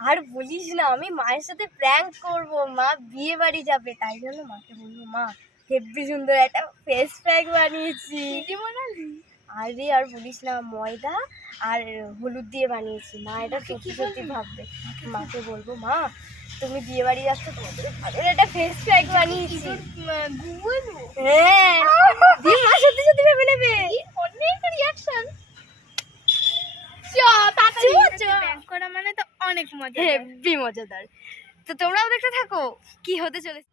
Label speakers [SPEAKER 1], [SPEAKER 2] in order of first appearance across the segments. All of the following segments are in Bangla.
[SPEAKER 1] আর বলিস না আমি মায়ের সাথে প্র্যাঙ্ক করব। মা বিয়ে বাড়ি যাবে তাই জন্য মাকে বলব মা হেব্বি সুন্দর একটা ফেস প্যাক বানিয়েছি। আরে আর বলিস না ময়দা আর হলুদ দিয়ে বানিয়েছি। মা এটা সত্যি সত্যি ভাববে। মাকে বলব মা তুমি বিয়ে বাড়ি যাচ্ছ তোমাদের ভালো একটা ফেস প্যাক বানিয়েছি। হ্যাঁ দিয়ে মা সত্যি সত্যি ভেবে নেবে অনেক রিয়াকশন
[SPEAKER 2] প্র্যাঙ্ক করা মানে তো অনেক মজা
[SPEAKER 1] হেভি মজাদার। তো তোমরাও দেখতে থাকো কি হতে চলেছে?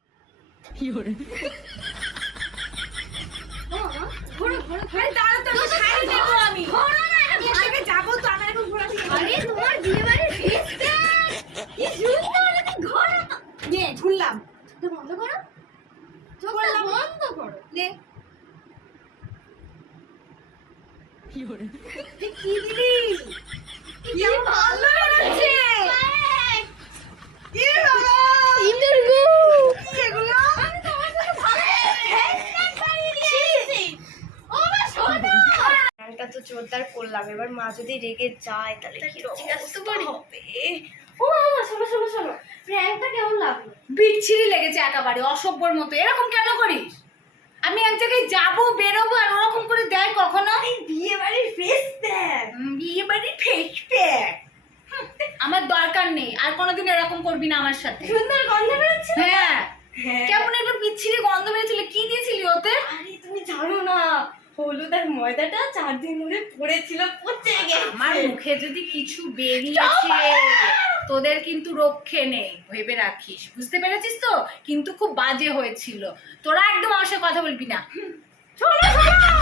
[SPEAKER 1] কি সুন্দর এটা ঘোড়া নে ঝুললাম বন্ধ করো বন্ধ করো কি দিলি কি ভালো লাগছে কি হলো ইন্দুর গু কি এগুলো আমি তোমার সাথে ভালো হ্যান্ডব্যাগ বানিয়ে দিয়েছি ও মা সোনা এটা তো জোরদার করলাম। এবার মা যদি রেগে যায় তাহলে কি হবে? ও মা শোনো শোনো শোনো। প্র্যাঙ্কটা কেমন লাগল?
[SPEAKER 3] বিচ্ছিরি লেগেছে একেবারে অসভ্যর মতো। এরকম কেন করিস? আমি এক জায়গায় যাব বেরোবো আর ওরকম করে দেয় কখনো?
[SPEAKER 1] বিয়ে বাড়ির ফেস প্যাক
[SPEAKER 3] বিয়ে বাড়ি ফেস প্যাক আমার দরকার নেই আর কোনোদিন এরকম করবি না আমার সাথে।
[SPEAKER 1] সুন্দর গন্ধ বেরোচ্ছে
[SPEAKER 3] হ্যাঁ।
[SPEAKER 1] হ্যাঁ।
[SPEAKER 3] কেমন একটা বিচ্ছিরি গন্ধ বেরিয়েছিল কি দিয়েছিলি ওতে
[SPEAKER 1] আরে তুমি জানো না হলুদ আর ময়দাটা চার দিন ধরে পড়েছিল পচে গেছে।
[SPEAKER 3] আমার মুখে যদি কিছু বেরিয়েছে তোদের কিন্তু রক্ষে নেই ভেবে রাখিস। বুঝতে পেরেছিস তো? কিন্তু খুব বাজে হয়েছিল। তোরা একদম আমার সাথে কথা বলবি না।
[SPEAKER 1] শোনো